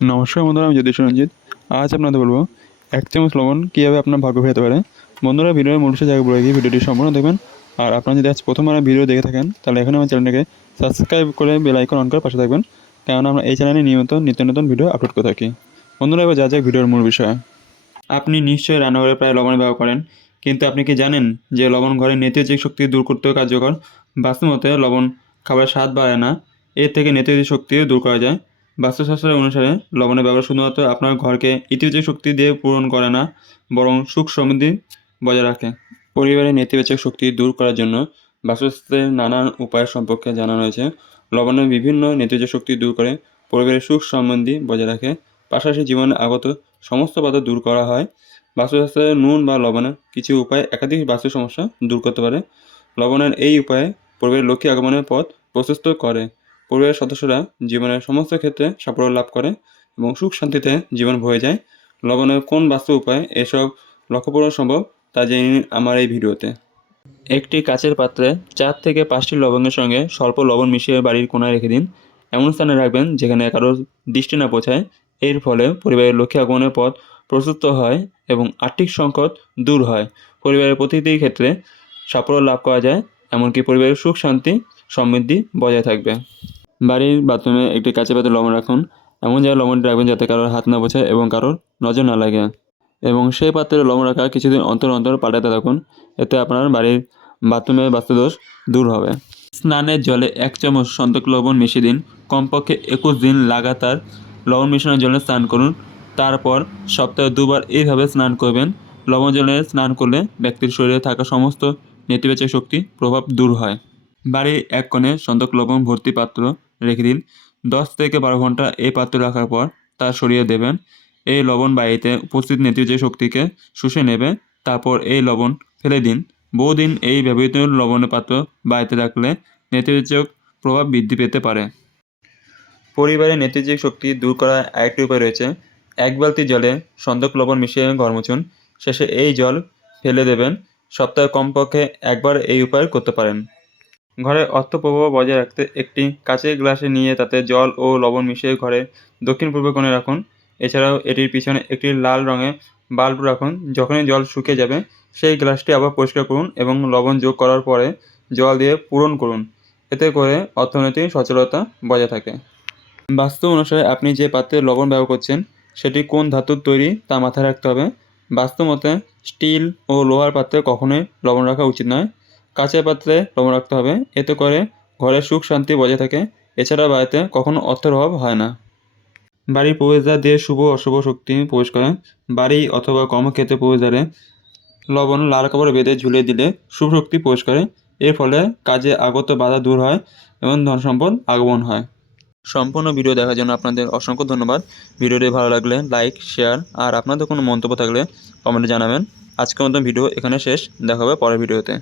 নমস্কার বন্ধুরা, আমি জ্যোতিষ রঞ্জিত। আজ আপনাদের বলবো 1 চামচ লবণ কীভাবে আপনার ভাগ্য ফেরাতে পারে। বন্ধুরা, ভিডিওর মূল জায়গা বলে গিয়ে ভিডিওটি সম্পূর্ণ দেখবেন। আর আপনারা যদি আজ প্রথমবার ভিডিও দেখে থাকেন তাহলে এখন আমার চ্যানেলটাকে সাবস্ক্রাইব করে বেল আইকন অন করে পাশে থাকবেন, কারণ আমরা এই চ্যানেলে নিয়মিত নিত্য নতুন ভিডিও আপলোড করে থাকি। বন্ধুরা, এবার যা যাক ভিডিওর মূল বিষয়। আপনি নিশ্চয়ই রান্নাঘরে প্রায় লবণ ব্যবহার করেন, কিন্তু আপনি কি জানেন যে লবণ ঘরের নেতিবাচক শক্তি দূর করতেও কার্যকর? বাস্তবতে লবণ খাবারের স্বাদ বাড়ায় না, এর থেকে নেতিবাচক শক্তিও দূর করা যায়। বাস্তুশাস্ত্র অনুসারে লবণের ব্যবহার শুধুমাত্র আপনার ঘরকে ইতিবাচক শক্তি দিয়ে পূরণ করে না, বরং সুখ সমৃদ্ধি বজায় রাখে। পরিবারের নেতিবাচক শক্তি দূর করার জন্য বাস্তুশাস্ত্রের নানান উপায় সম্পর্কে জানানো হয়েছে। লবণের বিভিন্ন নেতিবাচক শক্তি দূর করে পরিবারের সুখ সমৃদ্ধি বজায় রাখে, পাশাপাশি জীবনে আগত সমস্ত বাধা দূর করা হয়। বাস্তুশাস্ত্রে নুন বা লবণের কিছু উপায় একাধিক বাস্তু সমস্যা দূর করতে পারে। লবণের এই উপায়ে পরিবারের লক্ষ্মী আগমনের পথ প্রশস্ত করে। পরিবারের সদস্যরা জীবনের সমস্ত ক্ষেত্রে সাফল্য লাভ করে এবং সুখ শান্তিতে জীবন বয়ে যায়। লবণের কোন বাস্তু উপায়ে এসব লক্ষ্য পূরণ সম্ভব তা জেনে নিন আমার এই ভিডিওতে। একটি কাচের পাত্রে 4 থেকে 5টি লবঙ্গের সঙ্গে স্বল্প লবণ মিশিয়ে বাড়ির কোণায় রেখে দিন। এমন স্থানে রাখবেন যেখানে কারোর দৃষ্টি না পৌঁছায়। এর ফলে পরিবারের লক্ষ্মী আগমনের পথ প্রশস্ত হয় এবং আর্থিক সংকট দূর হয়। পরিবারের প্রতিটি ক্ষেত্রে সাফল্য লাভ করা যায়, এমনকি পরিবারের সুখ শান্তি সমৃদ্ধি বজায় থাকবে। বাড়ির বাথরুমে একটি কাচের পাত্রে লবণ রাখুন। এমন জায়গায় লবণটি রাখবেন যাতে কারোর হাত না পৌঁছায় এবং কারোর নজর না লাগে, এবং সেই পাত্রে লবণ রাখা কিছুদিন অন্তর অন্তর পাল্টাতে থাকুন। এতে আপনার বাড়ির বাথরুমের বাস্তুদোষ দূর হবে। স্নানের জলে 1 চামচ সন্তক লবণ মিশিয়ে দিন। কমপক্ষে 21 দিন লাগাতার লবণ মিশানোর জলে স্নান করুন। তারপর সপ্তাহে 2 বার এইভাবে স্নান করবেন। লবণ জলে স্নান করলে ব্যক্তির শরীরে থাকা সমস্ত নেতিবাচক শক্তি প্রভাব দূর হয়। বাড়ির এক কোণে সন্তক লবণ ভর্তি পাত্র রেখে দিন। 10 থেকে 12 ঘন্টা এই পাত্র রাখার পর তা সরিয়ে দেবেন। এই লবণ বাড়িতে উপস্থিত নেতিবাচক শক্তিকে শুষে নেবে। তারপর এই লবণ ফেলে দিন। বহুদিন এই ব্যবহৃত লবণের পাত্র বাড়িতে রাখলে নেতিবাচক প্রভাব বৃদ্ধি পেতে পারে। পরিবারের নেতিবাচক শক্তি দূর করার আরেকটি উপায় রয়েছে। 1 বালতি জলে সন্তক লবণ মিশিয়ে ঘর মুছুন। শেষে এই জল ফেলে দেবেন। সপ্তাহে কমপক্ষে একবার এই উপায় করতে পারেন। ঘরে অর্থ প্রবাহ বজায় রাখতে একটি কাচের গ্লাসে নিয়ে তাতে জল ও লবণ মিশিয়ে ঘরের দক্ষিণ পূর্ব কোণে রাখুন। এছাড়াও এটির পিছনে একটি লাল রঙের বাল্ব রাখুন। যখনই জল শুকিয়ে যাবে সেই গ্লাসটি আবার পরিষ্কার করুন এবং লবণ যোগ করার পরে জল দিয়ে পূরণ করুন। এতে করে অর্থনৈতিক সচলতা বজায় থাকে। বাস্তু অনুসারে আপনি যে পাত্রে লবণ ব্যবহার করছেন সেটি কোন ধাতুর তৈরি তা মাথায় রাখতে হবে। বাস্তু মতে স্টিল ও লোহার পাত্রে কখনোই লবণ রাখা উচিত নয়। কাঁচের পাত্রে লবণ রাখতে হবে, এতে করে ঘরের সুখ শান্তি বজায় থাকে। এছাড়া বাড়িতে কখনো অর্থের অভাব হয় না। বাড়ির প্রবেশদ্বার দিয়ে শুভ অশুভ শক্তি প্রবেশ করে। বাড়ি অথবা কর্মক্ষেত্রে প্রবেশদ্বারে লবণ লাল কাপড়ে বেঁধে ঝুলিয়ে দিলে শুভ শক্তি প্রবেশ করে। এর ফলে কাজে আগত বাধা দূর হয় এবং ধন সম্পদ আগমন হয়। সম্পূর্ণ ভিডিও দেখার জন্য আপনাদের অসংখ্য ধন্যবাদ। ভিডিওটি ভালো লাগলে লাইক, শেয়ার আর আপনাদের কোনো মন্তব্য থাকলে কমেন্টে জানাবেন। আজকের মতো ভিডিও এখানে শেষ। দেখা হবে পরের ভিডিওতে।